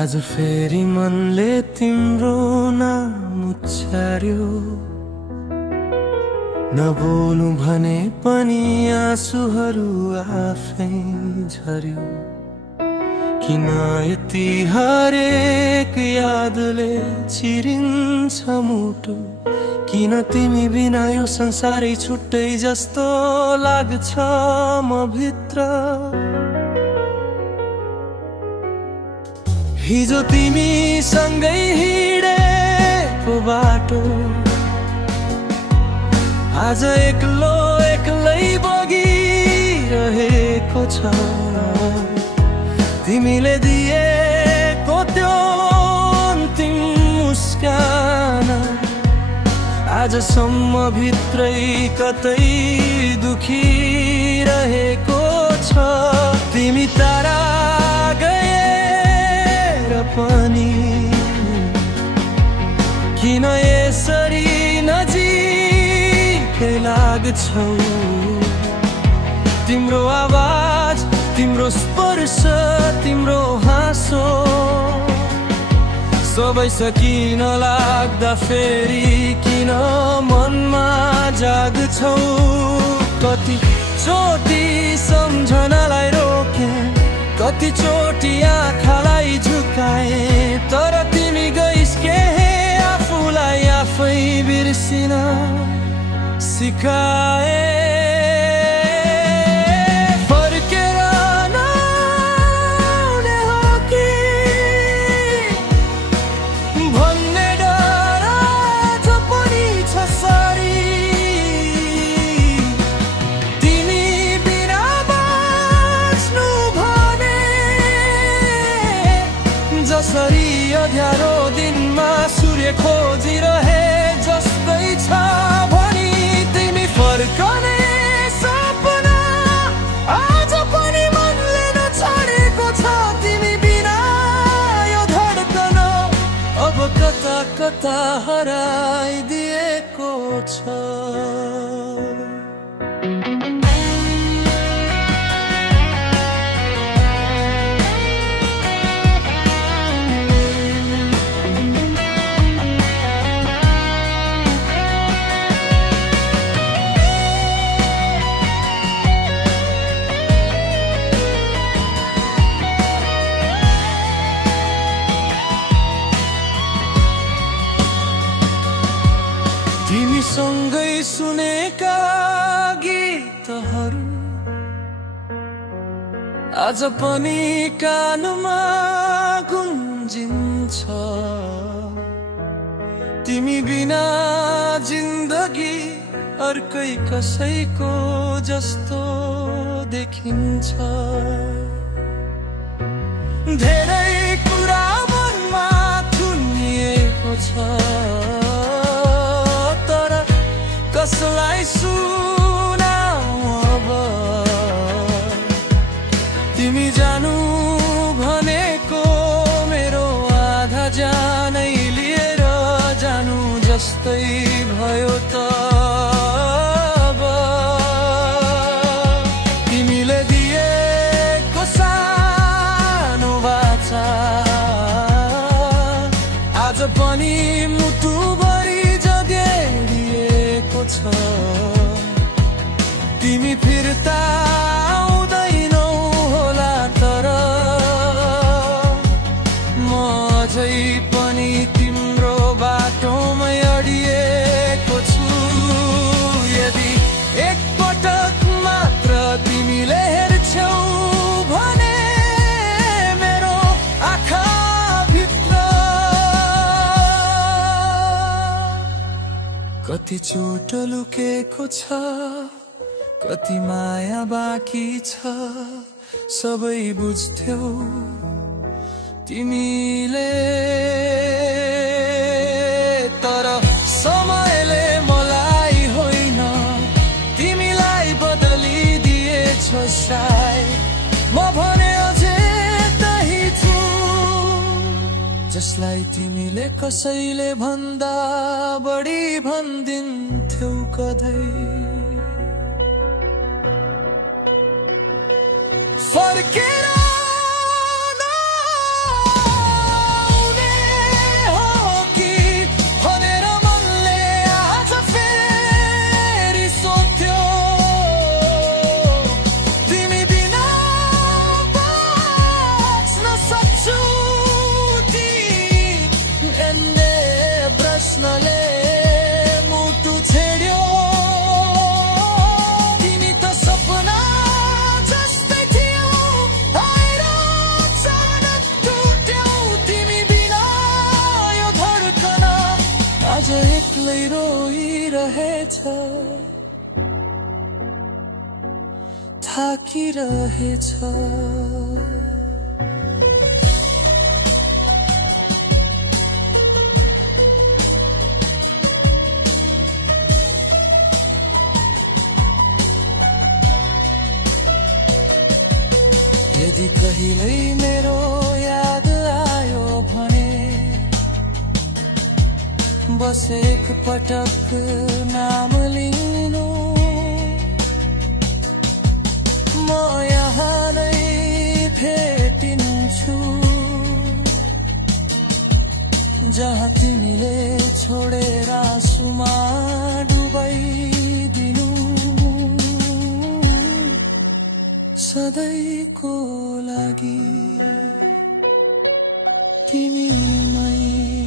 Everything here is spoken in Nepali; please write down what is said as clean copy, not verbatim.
आज फेरि मनले तिम्रो नाम उच्चार्यो, नबोल्नु भने पनि आँसुहरू आफै झर्यो। किन यति हरेक यादले चिरिन्छ मुटु, किन तिमी बिना यो संसारै छुट्टै जस्तो लाग्छ म भित्र। हिजो तिमी सँगै हिँडेको बाटो आज एक्लो एक्लै बगिरहेको छ। तिमीले दिएको त्यो अन्तिम मुस्कान आजसम्म भित्रै कतै दुखिरहेको छ। तिमी तारा गएर पनि किन यसरी नजिकै लाग्छौ। तिम्रो आवाज, तिम्रो स्पर्श, तिम्रो हाँसो सबै सकिन लाग्दा फेरि किन मनमा जाग्छौ। कति चोटि सम्झनालाई रोके, कति चोटि आँखालाई झुकाए, तर तिमी गइस्के आफूलाई आफै बिर्सिन सिकाए। जसरी अँध्यारो दिनमा सूर्य खोजिरहे जस्तै छ भनी तिमी फर्कने सपना आज पनि मनले नछाडेको छ। तिमी बिना यो धड्कन अब कता कता हराइदिएको छ। तिमीसँगै सुनेका गीतहरू आज पनि कानमा गुन्जिन्छ। तिमी बिना जिन्दगी अर्कै कसैको जस्तो देखिन्छ। धेरै कुरा मनमा थुनिएको छ, कसलाई सुनाऊ अब। तिमी जानु भनेको मेरो आधा जानै लिएर जानु जस्तै भयो त अब। तिमीले दिएको सानो बाचा आज पनि मुटुभरि छ। तिमी फिर्ता आउँदैनौ होला, तर म अझै पनि तिम्रो बाटोमै अडिएको छु। यदि एकपटक मात्र तिमीले हेर्छौ भने मेरो आँखा भित्र कति चोट लुकेको छ, कति माया बाँकी छ, सबै बुझ्थ्यौ तिमीले। तर समयले मलाई होइन तिमीलाई बदलिदिएछ सायद। म भने अझै तही छु जसलाई तिमीले कसैले भन्दा बढी भन्दिन्थ्यौ कतै। फर्केर रहेछ थाकिरहेछ यदि कहिल्यै मेरो याद आयो भने बस एक पटक नाम लिनु म यहाँ नै भेटिन्छु जहाँ तिमीले छोडेर आँसुमा डुबाइदिनु सधैँको लागि तिमीमै